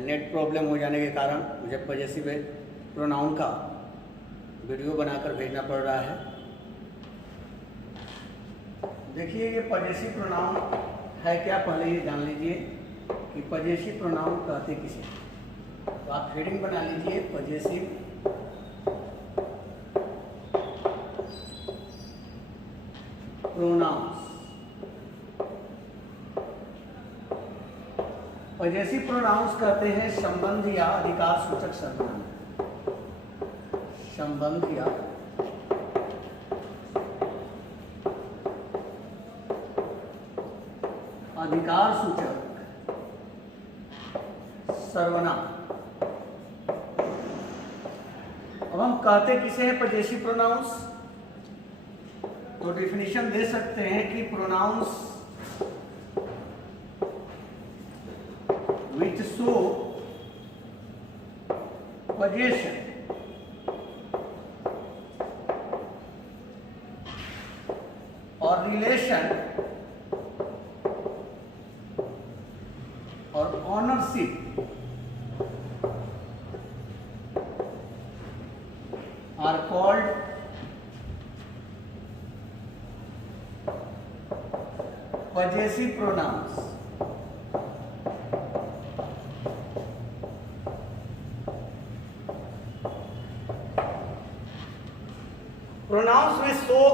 Net problem हो जाने के कारण मुझे पॉजेसिव प्रोनाउन का वीडियो बनाकर भेजना पड़ रहा है। देखिए ये पॉजेसिव प्रोनाउन है क्या, पहले ये जान लीजिए कि पॉजेसिव प्रोनाउन कहते किसे। तो आप हेडिंग बना लीजिए पॉजेसिव प्रोनाउंस। पॉजेसिव प्रोनाउंस कहते हैं संबंध या अधिकार सूचक सर्वनाम। संबंध या अधिकार सूचक सर्वनाम। अब हम कहते किसे हैं पॉजेसिव प्रोनाउंस, तो डेफिनेशन दे सकते हैं कि pronounce which show possession or relation or ownership are called possessive pronouns। Pronouns which show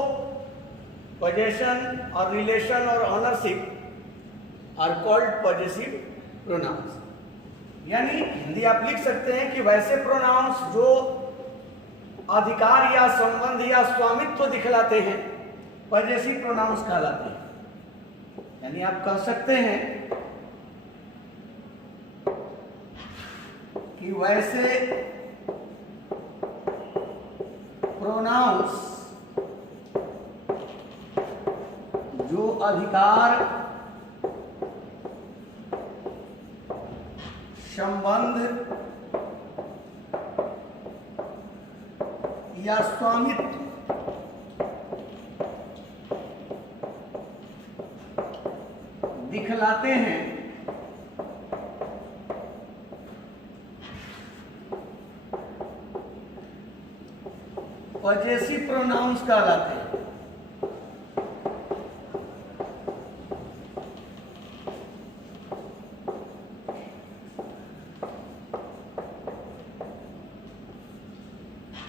possession or relation or ownership are called possessive pronouns। यानी हिंदी आप लिख सकते हैं कि वैसे प्रोनाउंस जो अधिकार या संबंध या स्वामित्व दिखलाते हैं पॉजेसिव प्रोनाउंस कहलाते हैं। यानी आप कह सकते हैं कि वैसे प्रोनाउंस जो अधिकार संबंध या स्वामित्व दिखलाते हैं पॉजेसिव प्रोनाउंस कहलाते हैं।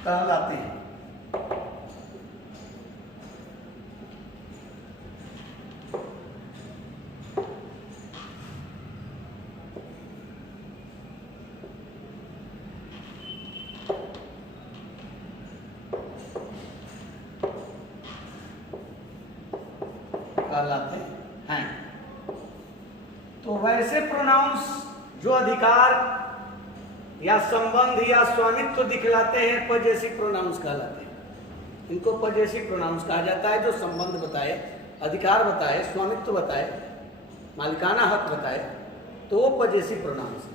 कहलाते हैं। कहलाते हैं। तो वैसे प्रोनाउंस जो अधिकार या संबंध या स्वामित्व दिखलाते हैं पॉजेसिव प्रोनाउंस कहलाते हैं। इनको पॉजेसिव प्रोनाउंस कहा जाता है जो संबंध बताए, अधिकार बताए, स्वामित्व बताए, मालिकाना हक बताए, तो वो पॉजेसिव प्रोनाउंस है।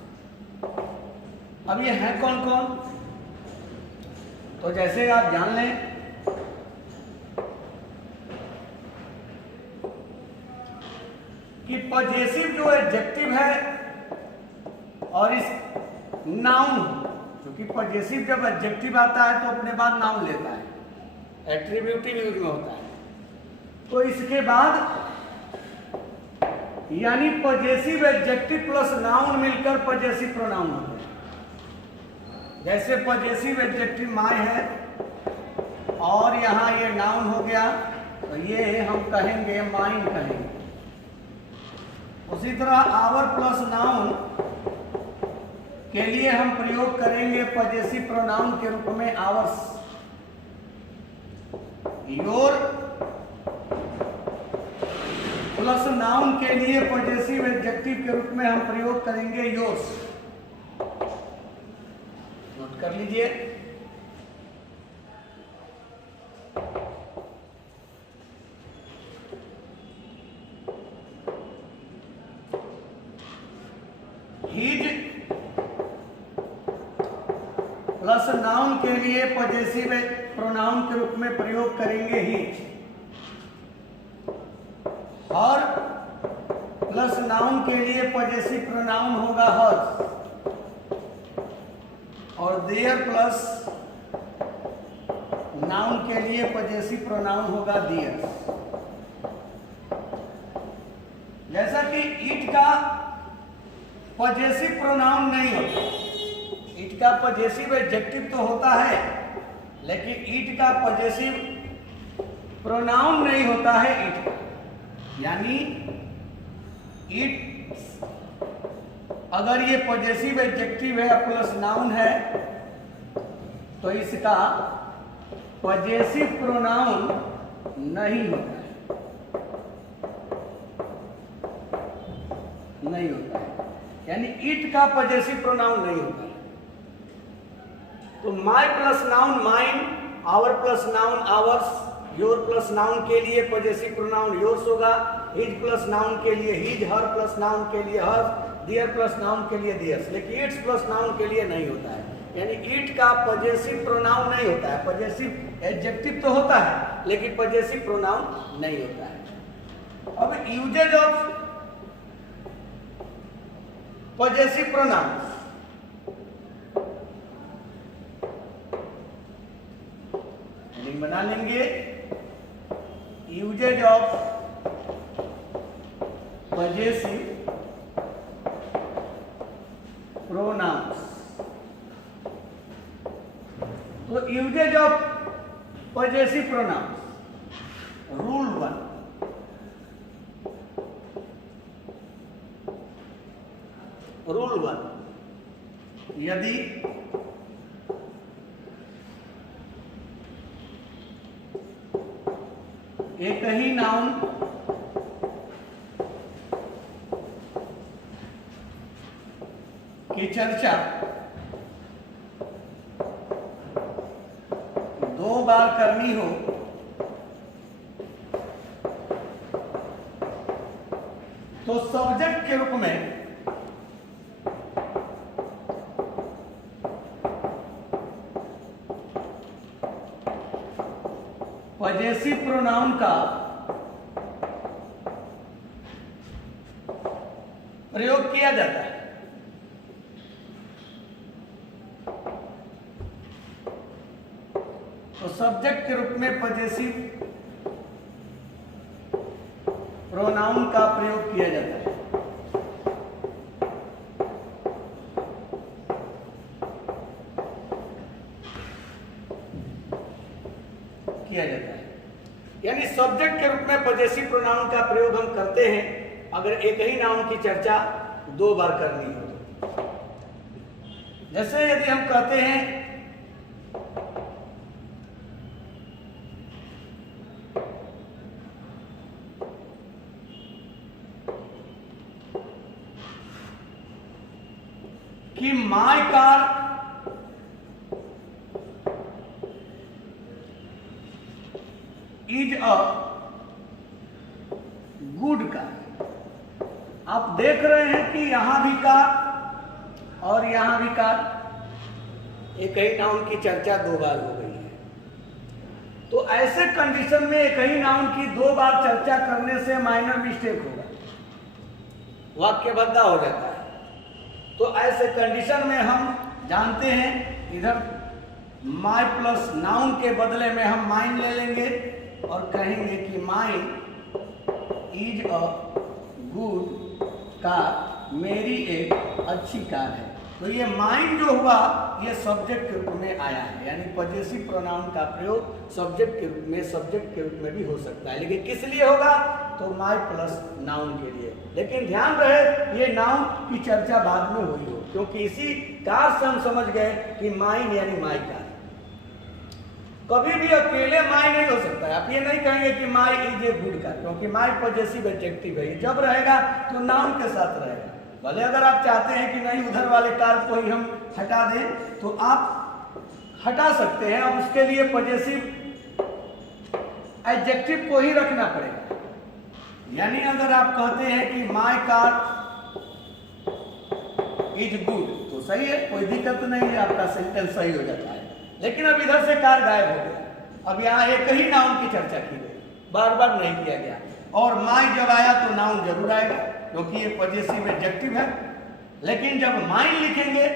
अब ये हैं कौन कौन, तो जैसे आप जान लें कि पॉजेसिव जो एडजेक्टिव है और इस नाउन, क्योंकि पॉजेसिव जब एडजेक्टिव आता है तो अपने बाद नाउन लेता है, एट्रीब्यूटिव यूज में होता है। तो इसके बाद यानी पॉजेसिव एडजेक्टिव प्लस नाउन मिलकर पॉजेसिव प्रोनाउन होता है। जैसे पॉजेसिव एडजेक्टिव माय है और यहाँ ये नाउन हो गया, तो ये हम कहेंगे माइन कहेंगे। उसी तरह आवर प्लस नाउन के लिए हम प्रयोग करेंगे पॉजेसिव प्रोनाउन के रूप में आवर्स। योर प्लस नाउन के लिए पॉजेसिव एडजेक्टिव के रूप में हम प्रयोग करेंगे योर्स। नोट कर लीजिए। हीज प्लस नाउन के लिए पॉजेसिव प्रोनाउन के रूप में प्रयोग करेंगे हीज। हर प्लस नाउन के लिए पॉजेसिव प्रोनाउन होगा हर्स। और देयर प्लस नाउन के लिए पजेसिव प्रोनाउन होगा दियर। जैसा कि इट का पजेसिव प्रोनाउन नहीं होता, इट का पजेसिव एडजेक्टिव तो होता है लेकिन इट का पजेसिव प्रोनाउन नहीं होता है इट का। यानी इट अगर ये पजेसिव एडजेक्टिव है प्लस नाउन है तो इसका पजेसिव प्रोनाउन नहीं होता है, नहीं होता है। यानी इट का पजेसिव प्रोनाउन नहीं होता है। तो my plus noun mine, our plus noun ours, your plus noun के लिए पजेसिव प्रोनाउन योर्स होगा, हिज प्लस नाउन के लिए हिज, हर प्लस नाउन के लिए हर, डियर प्लस नाउन के लिए डियर्स, लेकिन इट्स प्लस नाउन के लिए नहीं होता है। यानी इट का पजेसिव प्रोनाउन नहीं होता है, पजेसिव एडजेक्टिव तो होता है लेकिन पजेसिव प्रोनाउन नहीं होता है। अब यूजेज ऑफ पजेसिव प्रोनाउन, बना लेंगे यूजेज ऑफ पजेसिव प्रोनाउंस। तो usages of possessive pronouns, rule 1, rule 1, यदि एक ही नाउन की चर्चा 2 बार करनी हो तो सब्जेक्ट के रूप में पजेसिव प्रोनाउन का प्रयोग किया जाता है। तो सब्जेक्ट के रूप में पजेसिव प्रोनाउन का प्रयोग किया जाता है। किया जाता है यानी सब्जेक्ट के रूप में पजेसिव प्रोनाउन का प्रयोग हम करते हैं अगर एक ही नाउन की चर्चा 2 बार करनी हो। जैसे यदि हम कहते हैं कि my car is a good car. आप देख रहे हैं कि यहां भी कार और यहां भी कार, एक ही नाउन की चर्चा 2 बार हो गई है। तो ऐसे कंडीशन में एक ही नाउन की 2 बार चर्चा करने से माइनर मिस्टेक होगा, वाक्य बद्धा हो जाता है। तो ऐसे कंडीशन में हम जानते हैं इधर माई प्लस नाउन के बदले में हम माइन ले लेंगे और कहेंगे कि mine is a good car, मेरी एक अच्छी कार है। तो ये माइन जो हुआ ये सब्जेक्ट के रूप में आया है, यानी पजेसिव प्रोनाउन का प्रयोग सब्जेक्ट के रूप में भी हो सकता है। लेकिन किस लिए होगा? तो माई प्लस नाउन के लिए। लेकिन ध्यान रहे ये नाउन की चर्चा बाद में हुई हो, क्योंकि इसी कार से हम समझ गए कि माइन यानी माई कार। कभी भी अकेले माई नहीं हो सकता है। आप ये नहीं कहेंगे कि माई इज ए गुड कार, क्योंकि माई पजेसिव एडजेक्टिव है, जब रहेगा तो नाउन के साथ रहेगा। भले अगर आप चाहते हैं कि नहीं उधर वाले कार को ही हम हटा दें तो आप हटा सकते हैं, अब उसके लिए पजेसिव एडजेक्टिव को ही रखना पड़ेगा। यानी अगर आप कहते हैं कि माई कार इज गुड तो सही है, कोई दिक्कत नहीं है, आपका सेंटेंस सही हो जाता है। लेकिन अब इधर से कार गायब हो गया, अब यहाँ एक ही नाउन की चर्चा की गई, बार बार नहीं किया गया। और माई जब आया तो नाउन जरूर आएगा क्योंकि ये पजेसिव एडजेक्टिव है। लेकिन जब माइन लिखेंगे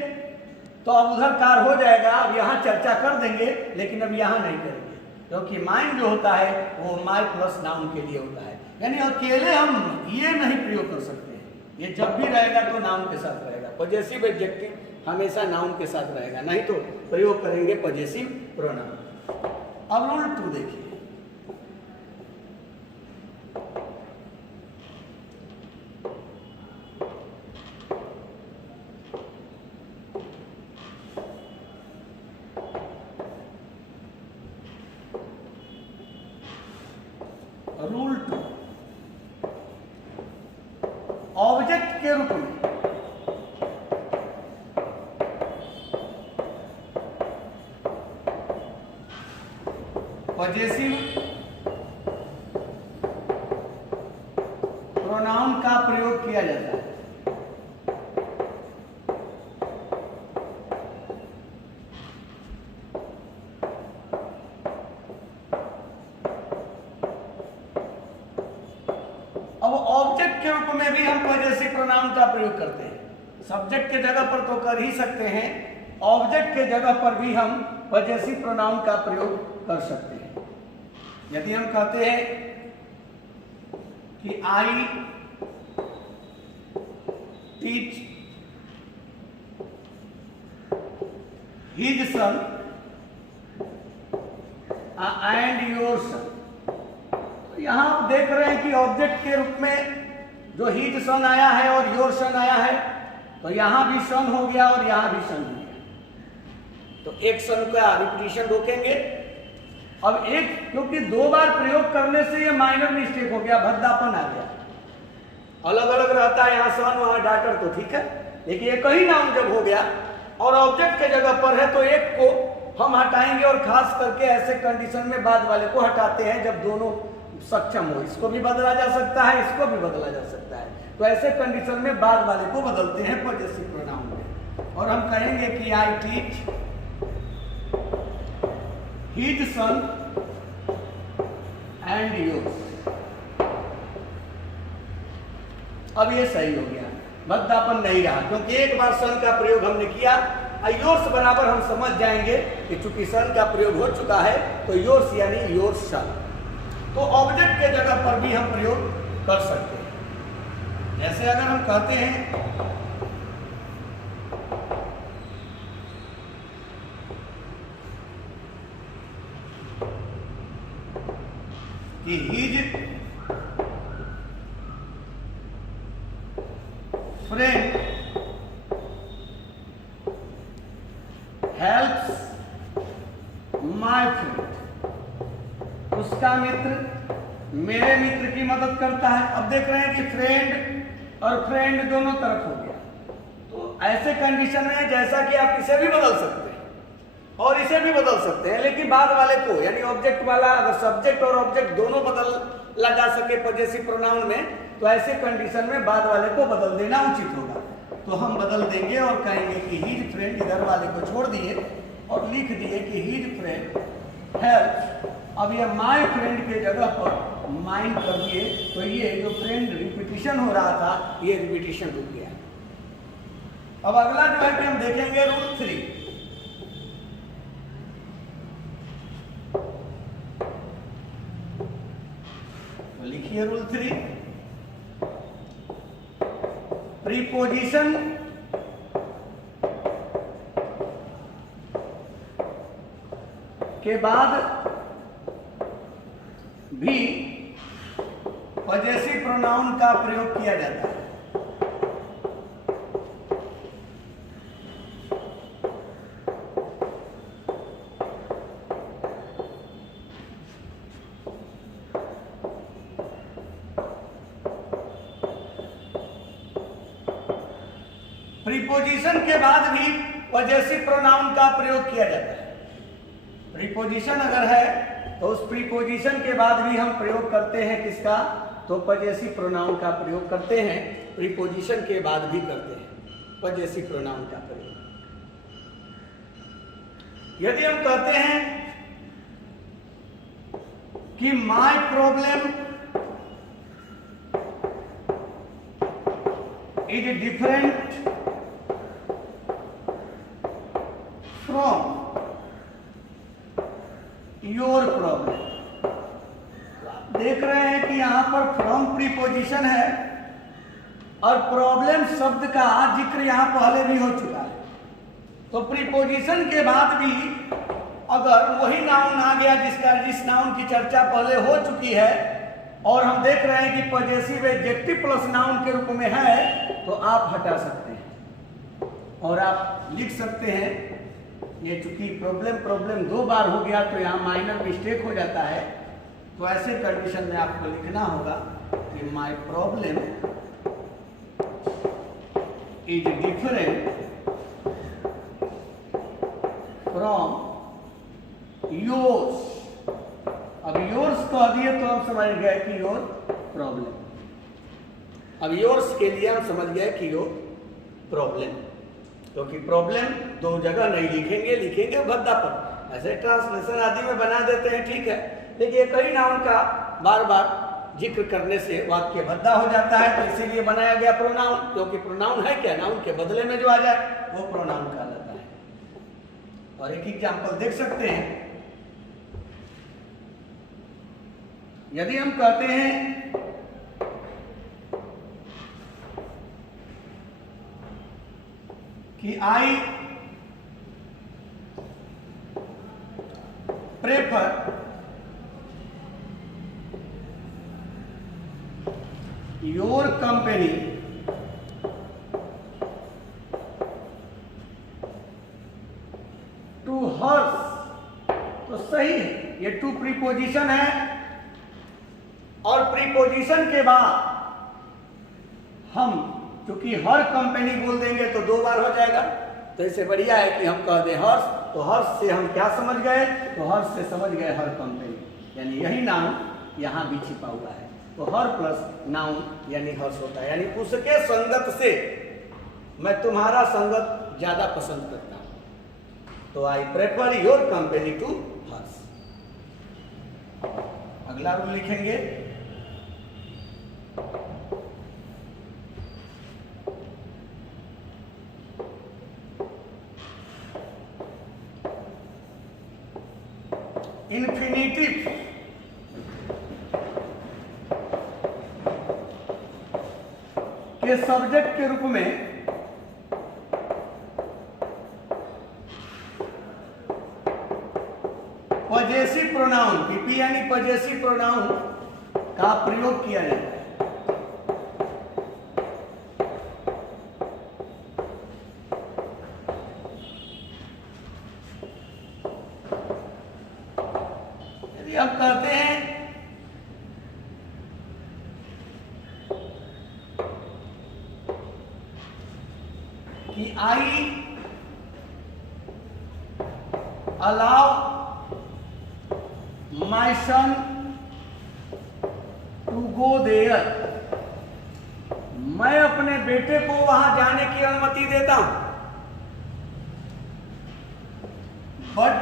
तो अब उधर कार हो जाएगा, अब यहाँ चर्चा कर देंगे लेकिन अब यहाँ नहीं करेंगे, क्योंकि माइंड जो होता है वो माई प्लस नाउन के लिए होता है, यानी अकेले हम ये नहीं प्रयोग कर सकते हैं, ये जब भी रहेगा तो नाउन के साथ रहेगा। पॉजेसिव एडजेक्टिव हमेशा नाउन के साथ रहेगा, नहीं तो प्रयोग करेंगे पॉजेसिव प्रोनाउन। अब रूल 2 देखिए, रूल 2 ऑब्जेक्ट के रूप में पॉजेसिव प्रोनाउन का प्रयोग किया जाता है। अब ऑब्जेक्ट के रूप में भी हम पॉजेसिव प्रोनाउन का प्रयोग करते हैं। सब्जेक्ट के जगह पर तो कर ही सकते हैं, ऑब्जेक्ट के जगह पर भी हम पॉजेसिव प्रोनाउन का प्रयोग कर सकते हैं। यदि हम कहते हैं कि I teach his son and your son, तो यहां आप देख रहे हैं कि ऑब्जेक्ट के रूप में जो हिज सन आया है और योर सन आया है, तो यहां भी सन हो गया और यहां भी सन हो गया, तो एक सन का रिपीटिशन रोकेंगे। अब एक, क्योंकि 2 बार प्रयोग करने से ये माइनर मिस्टेक हो गया, भद्दापन आ गया, अलग अलग रहता है, यहाँ सन वहां डाटर, तो ठीक है, लेकिन एक ही नाउन जब हो गया और ऑब्जेक्ट के जगह पर है तो एक को हम हटाएंगे, और खास करके ऐसे कंडीशन में बाद वाले को हटाते हैं जब दोनों सक्षम हो, इसको भी बदला जा सकता है, इसको भी बदला जा सकता है, तो ऐसे कंडीशन में बाद वाले को बदलते हैं पॉजेसिव प्रोनाउन में, और हम कहेंगे कि I teach his son and yours. अब ये सही हो गया, भद्दापन नहीं रहा, क्योंकि एक बार सन का प्रयोग हमने किया, योर्स बराबर हम समझ जाएंगे कि चूंकि सन का प्रयोग हो चुका है तो योर्स यानी योर्स सन, तो ऑब्जेक्ट के जगह पर भी हम प्रयोग कर सकते हैं। जैसे अगर हम कहते हैं कि his friend helps my friend, उसका मित्र मेरे मित्र की मदद करता है। अब देख रहे हैं कि फ्रेंड और फ्रेंड दोनों तरफ हो गया, तो ऐसे कंडीशन में जैसा कि आप इसे भी बदल सकते हैं और इसे भी बदल सकते हैं, लेकिन बाद वाले को यानी ऑब्जेक्ट वाला, अगर सब्जेक्ट और ऑब्जेक्ट दोनों बदला जा सके पॉजेसिव प्रोनाउन में, तो ऐसे कंडीशन में बाद वाले को बदल देना उचित होगा। तो हम बदल देंगे और कहेंगे कि हिज फ्रेंड, इधर वाले को छोड़ दिए और लिख दिए कि हिज फ्रेंड हेल्प। अब ये माय फ्रेंड के जगह पर माइंड कर दिए, तो ये जो फ्रेंड रिपीटिशन हो रहा था ये रिपीटिशन रुक गया। अब अगला जो है कि हम देखेंगे रूल 3। तो लिखिए रूल 3, प्रीपोजिशन के बाद भी पॉजेसिव प्रोनाउन का प्रयोग किया जाता है। प्रीपोजिशन के बाद भी पॉजेसिव प्रोनाउन का प्रयोग किया जाता है। प्रीपोजिशन अगर है तो उस प्रीपोजिशन के बाद भी हम प्रयोग करते हैं किसका, तो पॉजेसिव प्रोनाउन का प्रयोग करते हैं। प्रीपोजिशन के बाद भी करते हैं पॉजेसिव प्रोनाउन का प्रयोग। यदि हम कहते हैं कि my problem is different problem. देख रहे हैं कि यहाँ पर फ्रॉम प्रीपोजिशन है और प्रॉब्लम शब्द का जिक्र यहाँ पहले भी हो चुका है। तो प्रीपोजिशन के बाद भी अगर वही नाउन आ गया जिस नाउन की चर्चा पहले हो चुकी है और हम देख रहे हैं कि पॉजेसिव एडजेक्टिव प्लस नाउन के रूप में है, तो आप हटा सकते हैं और आप लिख सकते हैं। ये चूंकि प्रॉब्लम 2 बार हो गया तो यहाँ माइनर मिस्टेक हो जाता है, तो ऐसे कंडीशन में आपको लिखना होगा कि my problem is different from yours. अब योर्स कह दिए तो हम समझ गए कि योर प्रॉब्लम। अब योर्स के लिए हम समझ गए कि योर प्रॉब्लम, क्योंकि प्रॉब्लम 2 जगह नहीं लिखेंगे, लिखेंगे भद्दा पर। ऐसे ट्रांसलेशन आदि में बना देते हैं, ठीक है, लेकिन एक ही नाउन का बार बार जिक्र करने से वाक्य भद्दा हो जाता है, तो इसीलिए बनाया गया प्रोनाउन। क्योंकि प्रोनाउन है क्या, नाउन के बदले में जो आ जाए वो प्रोनाउन कहलाता है। और एक एग्जांपल देख सकते हैं। यदि हम कहते हैं कि I prefer your company to hers, तो सही है, ये टू प्रीपोजिशन है और प्रीपोजिशन के बाद हम चूंकि हर कंपनी बोल देंगे तो 2 बार हो जाएगा। तो इससे बढ़िया है कि हम कह दें हर्ष। तो हर्ष से हम क्या समझ गए, तो हर्ष से समझ गए हर कंपनी, यानी यही नाउन यहाँ भी छिपा हुआ है। तो हर प्लस नाउन यानी हर्ष होता है, यानी उसके संगत से मैं तुम्हारा संगत ज्यादा पसंद करता हूं। तो I prefer your company to Harsh. अगला रूल लिखेंगे, इन्फिनिटिव के सब्जेक्ट के रूप में पॉजेसिव प्रोनाउन, पीपी यानी पॉजेसिव प्रोनाउन का प्रयोग किया जाता है। यदि आप कहते हैं कि I allow my son to go there, मैं अपने बेटे को वहां जाने की अनुमति देता हूं। बट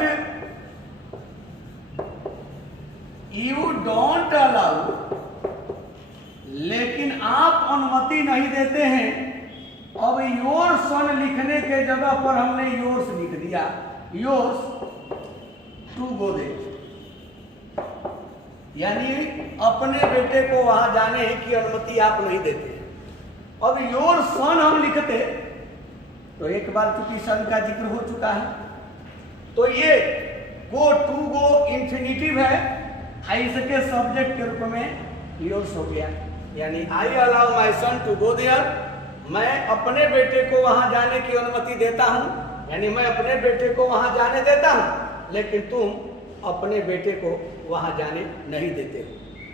यू डोंट अलाउ, लेकिन आप अनुमति नहीं देते हैं। अब योर सन लिखने के जगह पर हमने योर्स लिख दिया, योर्स टू गो दे, यानी अपने बेटे को वहां जाने की अनुमति आप नहीं देते। अब योर सन हम लिखते तो एक बार चूंकि सन का जिक्र हो चुका है, तो ये गो टू गो इंफिनिटिव है, इसके सब्जेक्ट के रूप में योर्स हो गया। यानी I allow my son to go there, मैं अपने बेटे को वहां जाने की अनुमति देता हूं, यानी मैं अपने बेटे को वहां जाने देता हूं, लेकिन तुम अपने बेटे को वहां जाने नहीं देते हो,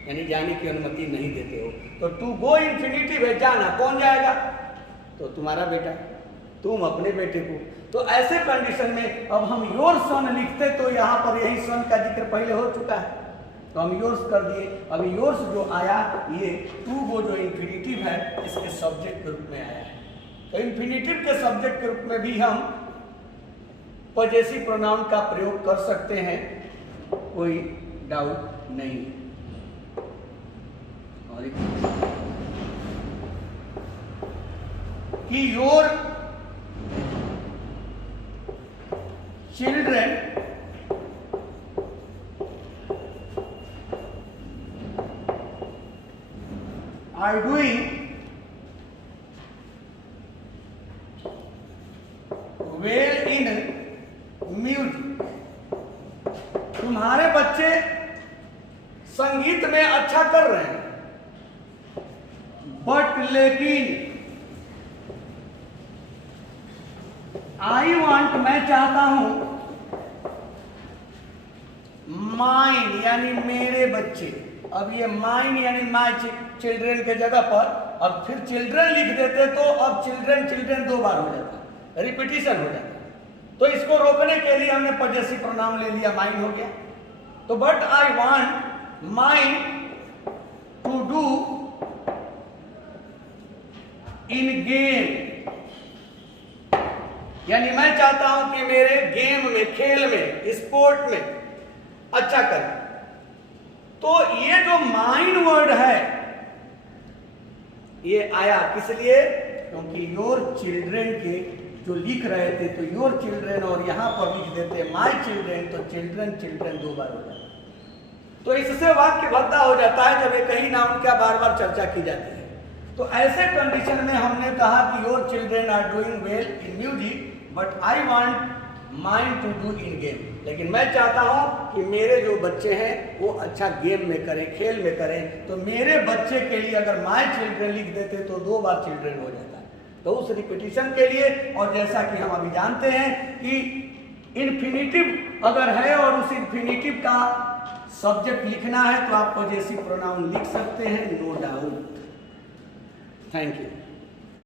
यानी जाने की अनुमति नहीं देते हो। तो टू गो इंफिनिटिव है, जाना, कौन जाएगा, तो तुम्हारा बेटा, तुम अपने बेटे को। तो ऐसे कंडीशन में अब हम योर सन लिखते तो यहाँ पर यही सन का जिक्र पहले हो चुका है, तो हम योर्स कर दिए। अब योर्स जो आया ये टू गो जो इंफिनिटिव है इसके सब्जेक्ट के रूप में आया है। तो इंफिनिटिव के सब्जेक्ट के रूप में भी हम पॉजेसिव प्रोनाउन का प्रयोग कर सकते हैं, कोई डाउट नहीं। और कि your children are doing well in music. तुम्हारे बच्चे संगीत में अच्छा कर रहे हैं, बट लेकिन आई वांट, मैं चाहता हूं, माइन यानी मेरे बच्चे, अब ये माइन यानी माय चिल्ड्रेन के जगह पर अब फिर चिल्ड्रन लिख देते तो अब चिल्ड्रन चिल्ड्रन 2 बार हो जाता, रिपीटिशन हो जाता। तो इसको रोकने के लिए हमने पजेसिव प्रोनाउन ले लिया, माइन हो गया। तो but I want mine to do in game, यानी मैं चाहता हूं कि मेरे गेम में, खेल में, स्पोर्ट में अच्छा करें। तो ये जो माइन वर्ड है ये आया किस लिए? क्योंकि योर चिल्ड्रेन के जो लिख रहे थे तो योर चिल्ड्रेन और यहां पर लिख देते माय चिल्ड्रेन, तो चिल्ड्रन चिल्ड्रन 2 बार हो जाता है। तो इससे वाक्य भद्दा हो जाता है जब एक ही नाउन का बार बार चर्चा की जाती है। तो ऐसे कंडीशन में हमने कहा कि your children are doing well in music but I want mine to do in game, लेकिन मैं चाहता हूं कि मेरे जो बच्चे हैं वो अच्छा गेम में करें, खेल में करें। तो मेरे बच्चे के लिए अगर माय चिल्ड्रेन लिख देते तो 2 बार चिल्ड्रेन हो जाता है। तो उस रिपीटिशन के लिए, और जैसा कि हम अभी जानते हैं कि इन्फिनिटिव अगर है और उस इन्फिनिटिव का सब्जेक्ट लिखना है तो आप पजेसिव प्रोनाउन लिख सकते हैं, नो डाउट। Thank you.